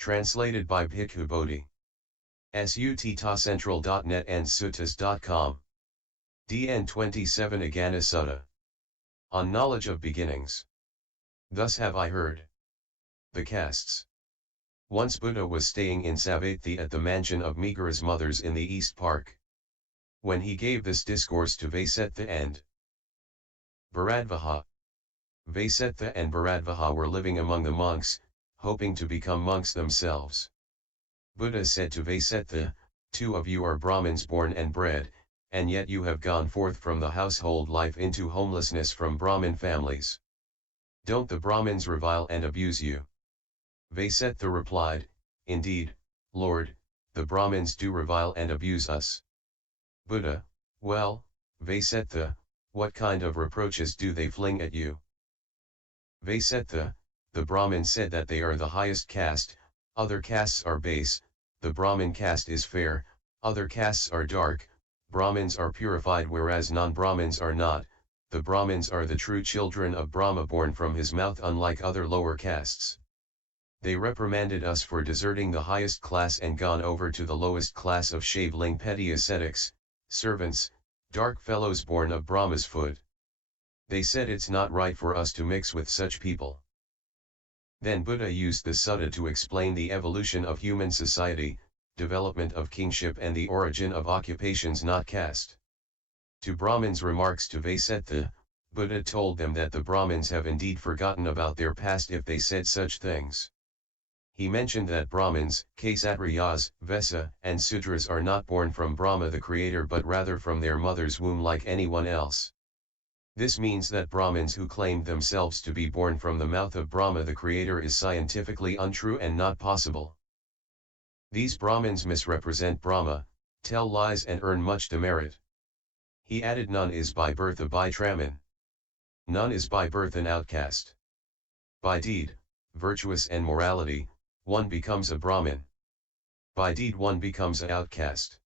Translated by Bhikkhu Bodhi. Suttacentral.net and suttas.com. DN 27 Agana Sutta. On knowledge of beginnings. Thus have I heard. The castes. Once Buddha was staying in Savatthi at the mansion of Megara's mothers in the East Park. When he gave this discourse to Vasetha and Bharadvaja. Vasetha and Bharadvaja were living among the monks, hoping to become monks themselves. Buddha said to Vasetha, "Two of you are Brahmins born and bred, and yet you have gone forth from the household life into homelessness from Brahmin families. Don't the Brahmins revile and abuse you?" Vasetha replied, "Indeed, Lord, the Brahmins do revile and abuse us." Buddha, "Well, Vasetha, what kind of reproaches do they fling at you?" Vasetha, "The Brahmin said that they are the highest caste, other castes are base, the Brahmin caste is fair, other castes are dark, Brahmins are purified whereas non-Brahmins are not, the Brahmins are the true children of Brahma born from his mouth unlike other lower castes. They reprimanded us for deserting the highest class and gone over to the lowest class of shaveling petty ascetics, servants, dark fellows born of Brahma's foot. They said it's not right for us to mix with such people." Then Buddha used the sutta to explain the evolution of human society, development of kingship and the origin of occupations not caste. To Brahmins' remarks to Vasetha, Buddha told them that the Brahmins have indeed forgotten about their past if they said such things. He mentioned that Brahmins, Kshatriyas, Vessa, and Sudras are not born from Brahma the creator but rather from their mother's womb like anyone else. This means that Brahmins who claimed themselves to be born from the mouth of Brahma the creator is scientifically untrue and not possible. These Brahmins misrepresent Brahma, tell lies and earn much demerit. He added, none is by birth a Brahmin. None is by birth an outcast. By deed, virtuous and morality, one becomes a Brahmin. By deed one becomes an outcast.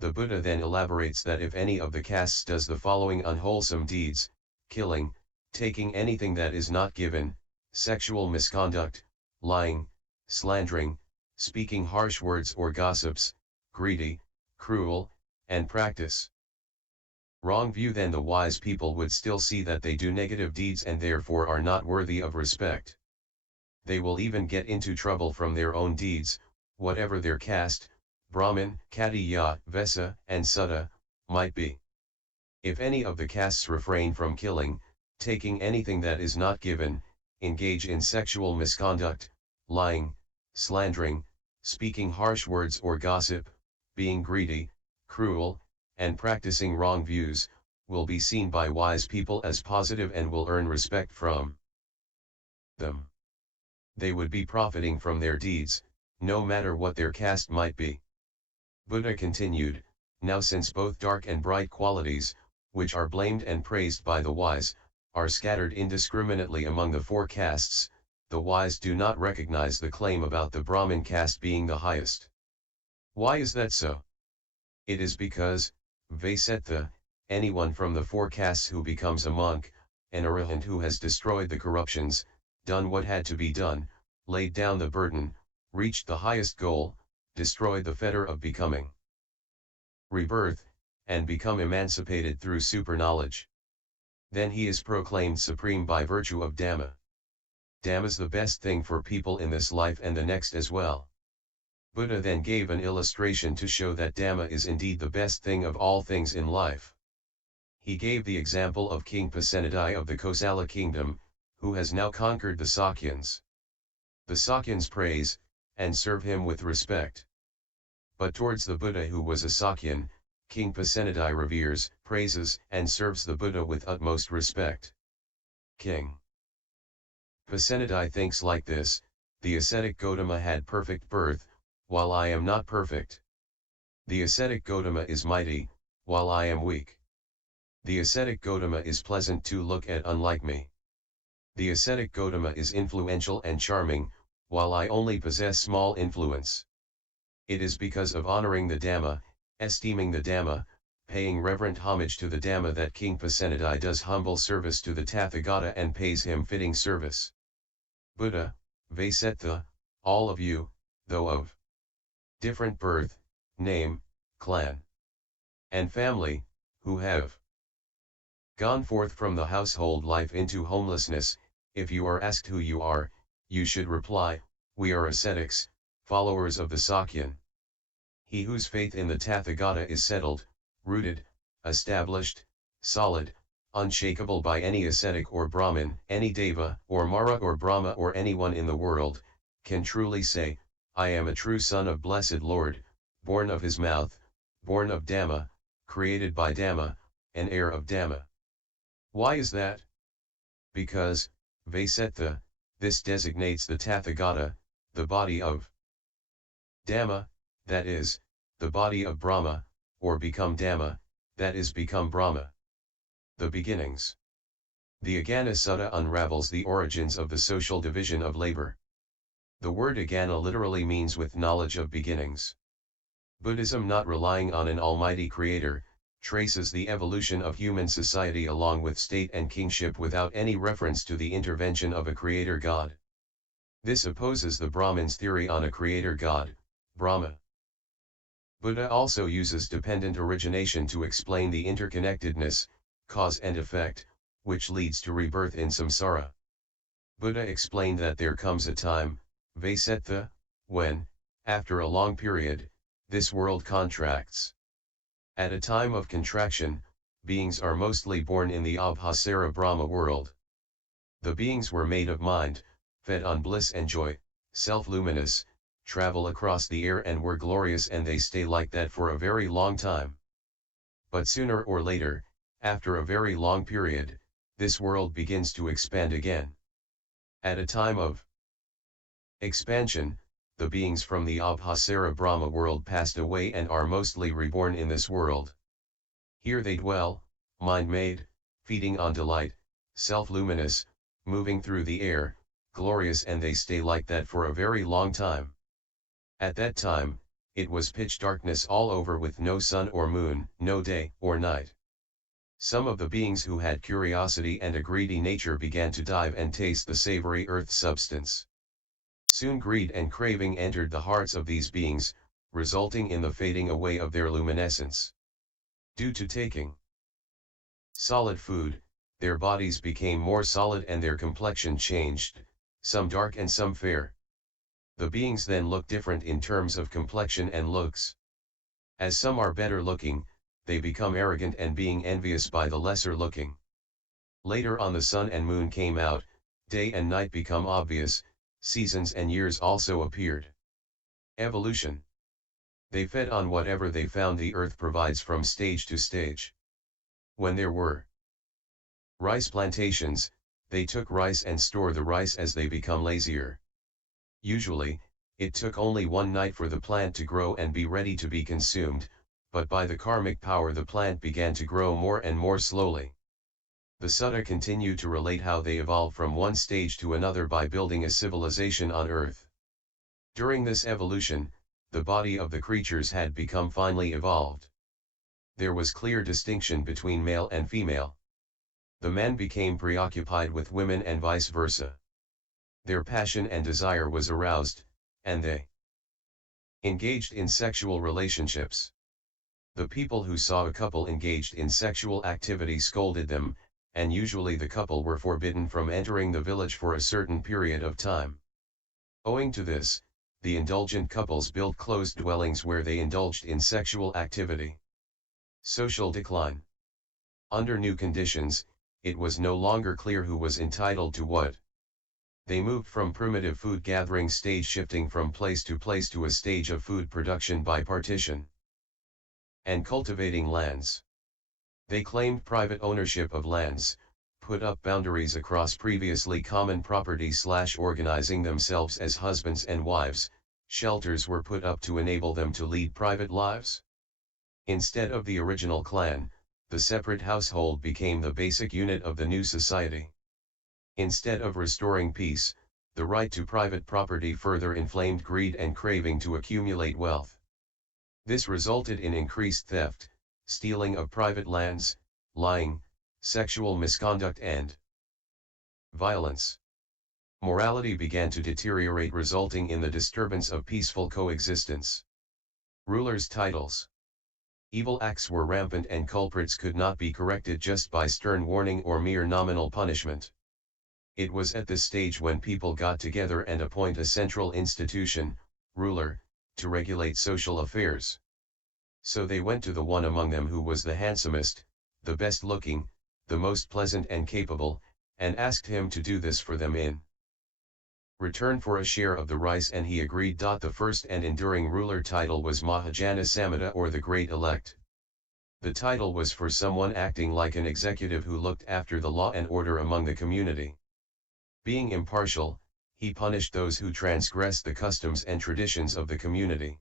The Buddha then elaborates that if any of the castes does the following unwholesome deeds, killing, taking anything that is not given, sexual misconduct, lying, slandering, speaking harsh words or gossips, greedy, cruel, and practice wrong view, then the wise people would still see that they do negative deeds and therefore are not worthy of respect. They will even get into trouble from their own deeds, whatever their caste, Brahmin, Khattiya, Vessa, and Sudda, might be. If any of the castes refrain from killing, taking anything that is not given, engage in sexual misconduct, lying, slandering, speaking harsh words or gossip, being greedy, cruel, and practicing wrong views, will be seen by wise people as positive and will earn respect from them. They would be profiting from their deeds, no matter what their caste might be. Buddha continued, "Now since both dark and bright qualities, which are blamed and praised by the wise, are scattered indiscriminately among the four castes, the wise do not recognize the claim about the Brahmin caste being the highest. Why is that so? It is because, Vasetha, anyone from the four castes who becomes a monk, an Arahant who has destroyed the corruptions, done what had to be done, laid down the burden, reached the highest goal, destroyed the fetter of becoming rebirth, and become emancipated through super-knowledge. Then he is proclaimed supreme by virtue of Dhamma. Dhamma's the best thing for people in this life and the next as well." Buddha then gave an illustration to show that Dhamma is indeed the best thing of all things in life. He gave the example of King Pasenadi of the Kosala kingdom, who has now conquered the Sakyans. The Sakyans praise, and serve him with respect. But towards the Buddha who was a Sakyan, King Pasenadi reveres, praises, and serves the Buddha with utmost respect. King Pasenadi thinks like this: the ascetic Gautama had perfect birth, while I am not perfect. The ascetic Gautama is mighty, while I am weak. The ascetic Gautama is pleasant to look at unlike me. The ascetic Gautama is influential and charming, while I only possess small influence. It is because of honoring the Dhamma, esteeming the Dhamma, paying reverent homage to the Dhamma that King Pasenadi does humble service to the Tathagata and pays him fitting service. Buddha, Vasetha, all of you, though of different birth, name, clan, and family, who have gone forth from the household life into homelessness, if you are asked who you are, you should reply, we are ascetics, followers of the Sakyan. He whose faith in the Tathagata is settled, rooted, established, solid, unshakable by any ascetic or Brahmin, any Deva, or Mara or Brahma or anyone in the world, can truly say, I am a true son of blessed Lord, born of his mouth, born of Dhamma, created by Dhamma, and heir of Dhamma. Why is that? Because, Vessa, this designates the Tathagata, the body of Dhamma, that is, the body of Brahma, or become Dhamma, that is become Brahma. The beginnings. The Agana Sutta unravels the origins of the social division of labor. The word Agana literally means with knowledge of beginnings. Buddhism, not relying on an almighty creator, traces the evolution of human society along with state and kingship without any reference to the intervention of a creator god. This opposes the Brahmin's theory on a creator god, Brahma. Buddha also uses dependent origination to explain the interconnectedness, cause and effect, which leads to rebirth in samsara. Buddha explained that there comes a time, Vessa, when, after a long period, this world contracts. At a time of contraction, beings are mostly born in the Abhasara Brahma world. The beings were made of mind, fed on bliss and joy, self-luminous, travel across the air and were glorious, and they stay like that for a very long time. But sooner or later, after a very long period, this world begins to expand again. At a time of expansion, the beings from the Abhasara Brahma world passed away and are mostly reborn in this world. Here they dwell, mind-made, feeding on delight, self-luminous, moving through the air, glorious, and they stay like that for a very long time. At that time, it was pitch darkness all over with no sun or moon, no day or night. Some of the beings who had curiosity and a greedy nature began to dive and taste the savory earth substance. Soon greed and craving entered the hearts of these beings, resulting in the fading away of their luminescence. Due to taking solid food, their bodies became more solid and their complexion changed, some dark and some fair. The beings then look different in terms of complexion and looks. As some are better looking, they become arrogant and being envious by the lesser looking. Later on the sun and moon came out, day and night become obvious, seasons and years also appeared. Evolution. They fed on whatever they found the earth provides from stage to stage. When there were rice plantations, they took rice and store the rice as they become lazier. Usually, it took only one night for the plant to grow and be ready to be consumed, but by the karmic power the plant began to grow more and more slowly. The Sutta continue to relate how they evolved from one stage to another by building a civilization on earth. During this evolution, the body of the creatures had become finely evolved. There was clear distinction between male and female. The men became preoccupied with women and vice versa. Their passion and desire was aroused, and they engaged in sexual relationships. The people who saw a couple engaged in sexual activity scolded them, and usually the couple were forbidden from entering the village for a certain period of time. Owing to this, the indulgent couples built closed dwellings where they indulged in sexual activity. Social decline. Under new conditions, it was no longer clear who was entitled to what. They moved from primitive food gathering stage, shifting from place to a stage of food production by partition and cultivating lands. They claimed private ownership of lands, put up boundaries across previously common property / organizing themselves as husbands and wives. Shelters were put up to enable them to lead private lives. Instead of the original clan, the separate household became the basic unit of the new society. Instead of restoring peace, the right to private property further inflamed greed and craving to accumulate wealth. This resulted in increased theft, stealing of private lands, lying, sexual misconduct and violence. Morality began to deteriorate, resulting in the disturbance of peaceful coexistence. Rulers' titles. Evil acts were rampant and culprits could not be corrected just by stern warning or mere nominal punishment. It was at this stage when people got together and appoint a central institution, ruler, to regulate social affairs. So they went to the one among them who was the handsomest, the best looking, the most pleasant and capable, and asked him to do this for them in return for a share of the rice, and he agreed. The first and enduring ruler title was Mahajana Samhita, or the Great Elect. The title was for someone acting like an executive who looked after the law and order among the community. Being impartial, he punished those who transgressed the customs and traditions of the community.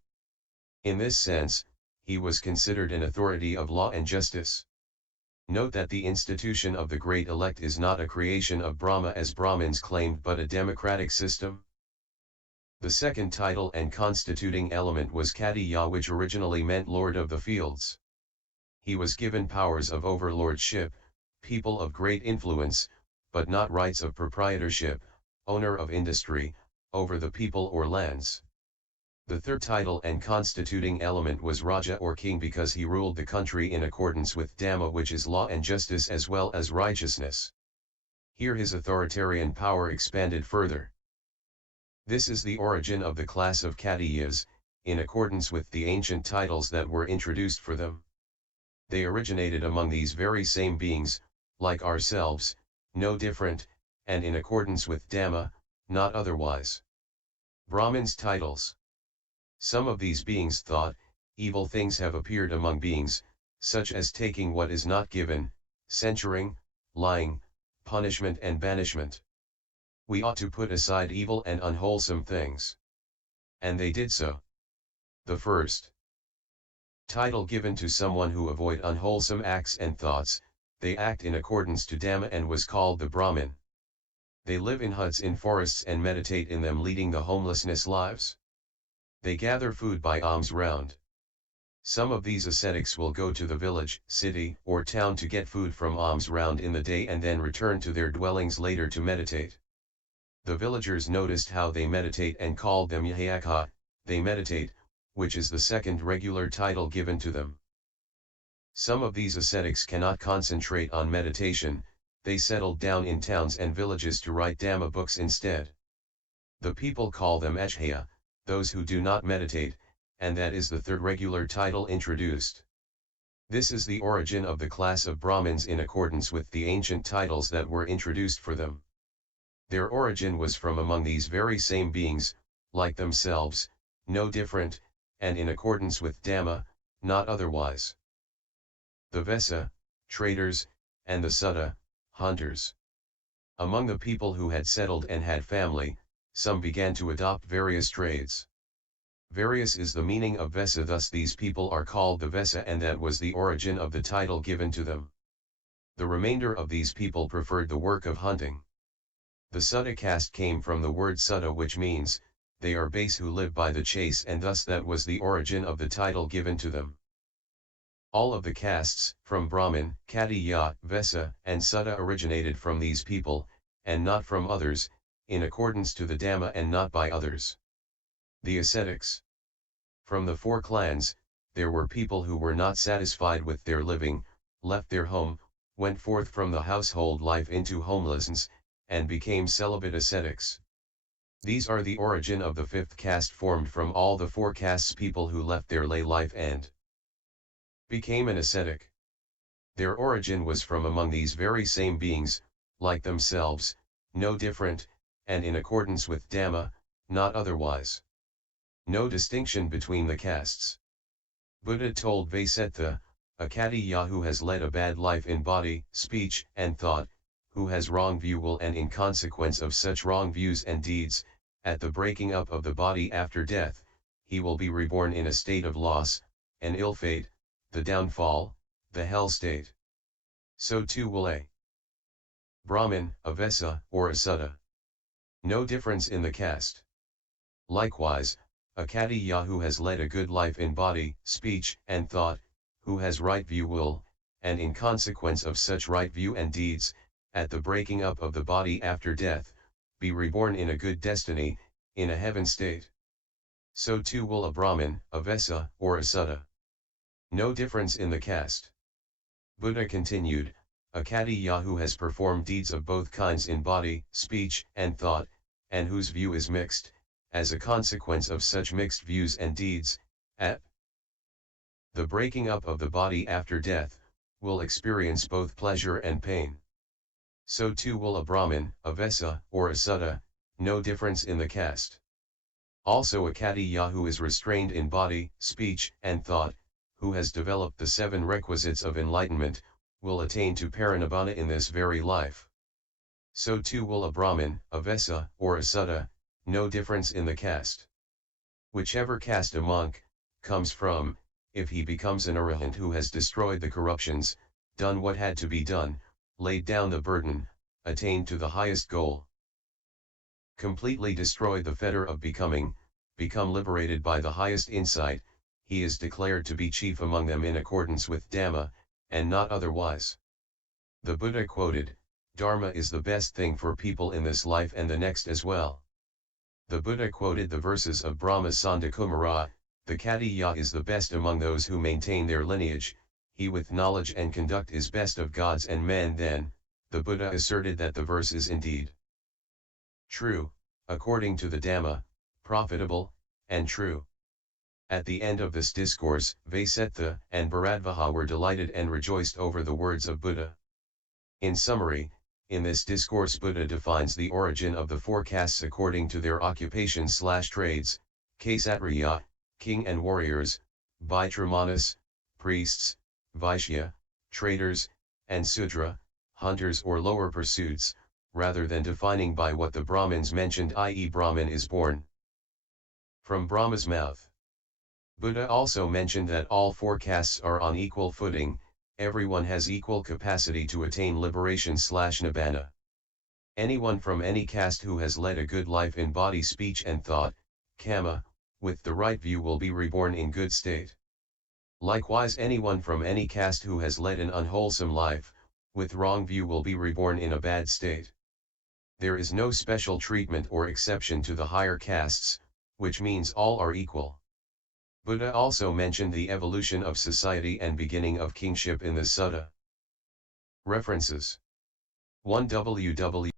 In this sense, he was considered an authority of law and justice. Note that the institution of the Great Elect is not a creation of Brahma as Brahmins claimed, but a democratic system. The second title and constituting element was Khattiya, which originally meant Lord of the Fields. He was given powers of overlordship, people of great influence, but not rights of proprietorship, owner of industry, over the people or lands. The third title and constituting element was Raja, or king, because he ruled the country in accordance with Dhamma, which is law and justice as well as righteousness. Here his authoritarian power expanded further. This is the origin of the class of Khattiyas, in accordance with the ancient titles that were introduced for them. They originated among these very same beings, like ourselves, no different, and in accordance with Dhamma, not otherwise. Brahmins' titles. Some of these beings thought, evil things have appeared among beings, such as taking what is not given, censuring, lying, punishment and banishment. We ought to put aside evil and unwholesome things. And they did so. The first title given to someone who avoid unwholesome acts and thoughts, they act in accordance to Dhamma, and was called the Brahmin. They live in huts in forests and meditate in them, leading the homelessness lives. They gather food by alms round. Some of these ascetics will go to the village, city, or town to get food from alms round in the day and then return to their dwellings later to meditate. The villagers noticed how they meditate and called them Yahaka, they meditate, which is the second regular title given to them. Some of these ascetics cannot concentrate on meditation, they settled down in towns and villages to write Dhamma books instead. The people call them Ajhaya, those who do not meditate, and that is the third regular title introduced. This is the origin of the class of Brahmins in accordance with the ancient titles that were introduced for them. Their origin was from among these very same beings, like themselves, no different, and in accordance with Dhamma, not otherwise. The Vessa, traders, and the Sudda, hunters. Among the people who had settled and had family, some began to adopt various trades. Various is the meaning of Vessa, thus these people are called the Vessa, and that was the origin of the title given to them. The remainder of these people preferred the work of hunting. The Sudda caste came from the word Sudda, which means, they are base who live by the chase, and thus that was the origin of the title given to them. All of the castes, from Brahmin, Khattiya, Vessa, and Sudda originated from these people, and not from others, in accordance to the Dhamma and not by others. The ascetics. From the four clans, there were people who were not satisfied with their living, left their home, went forth from the household life into homelessness, and became celibate ascetics. These are the origin of the fifth caste, formed from all the four castes, people who left their lay life and became an ascetic. Their origin was from among these very same beings, like themselves, no different, and in accordance with Dhamma, not otherwise. No distinction between the castes. Buddha told Vessa, a Khattiya who has led a bad life in body, speech, and thought, who has wrong view will, and in consequence of such wrong views and deeds, at the breaking up of the body after death, he will be reborn in a state of loss, an ill fate, the downfall, the hell state. So too will a Brahmin, a Vessa, or a Sudda. No difference in the caste. Likewise, a Khattiya who has led a good life in body, speech, and thought, who has right view will, and in consequence of such right view and deeds, at the breaking up of the body after death, be reborn in a good destiny, in a heaven state. So too will a Brahmin, a Vessa, or a Sudda. No difference in the caste. Buddha continued, a Khattiya who has performed deeds of both kinds in body, speech, and thought, and whose view is mixed, as a consequence of such mixed views and deeds, at the breaking up of the body after death, will experience both pleasure and pain. So too will a Brahmin, a Vessa, or a Sudda, no difference in the caste. Also a Khattiya who is restrained in body, speech, and thought, who has developed the 7 requisites of enlightenment, will attain to Parinibbana in this very life. So too will a Brahmin, a Vessa, or a Sudda, no difference in the caste. Whichever caste a monk comes from, if he becomes an Arahant who has destroyed the corruptions, done what had to be done, laid down the burden, attained to the highest goal, completely destroyed the fetter of becoming, become liberated by the highest insight, he is declared to be chief among them in accordance with Dhamma, and not otherwise. The Buddha quoted, Dharma is the best thing for people in this life and the next as well. The Buddha quoted the verses of Brahma Sanda Kumara, the Khattiya is the best among those who maintain their lineage, he with knowledge and conduct is best of gods and men. Then, the Buddha asserted that the verse is indeed true, according to the Dhamma, profitable, and true. At the end of this discourse, Vessa and Bharadvaja were delighted and rejoiced over the words of Buddha. In summary, in this discourse Buddha defines the origin of the 4 castes according to their occupations/trades, Kshatriya, king and warriors, Brahmanas, priests, Vaishya, traders, and Sudra, hunters or lower pursuits, rather than defining by what the Brahmins mentioned, i.e. Brahmin is born from Brahma's mouth. Buddha also mentioned that all 4 castes are on equal footing, everyone has equal capacity to attain liberation/nibbana. Anyone from any caste who has led a good life in body, speech and thought, kamma, with the right view will be reborn in good state. Likewise anyone from any caste who has led an unwholesome life, with wrong view will be reborn in a bad state. There is no special treatment or exception to the higher castes, which means all are equal. Buddha also mentioned the evolution of society and beginning of kingship in the Sutta. References 1 www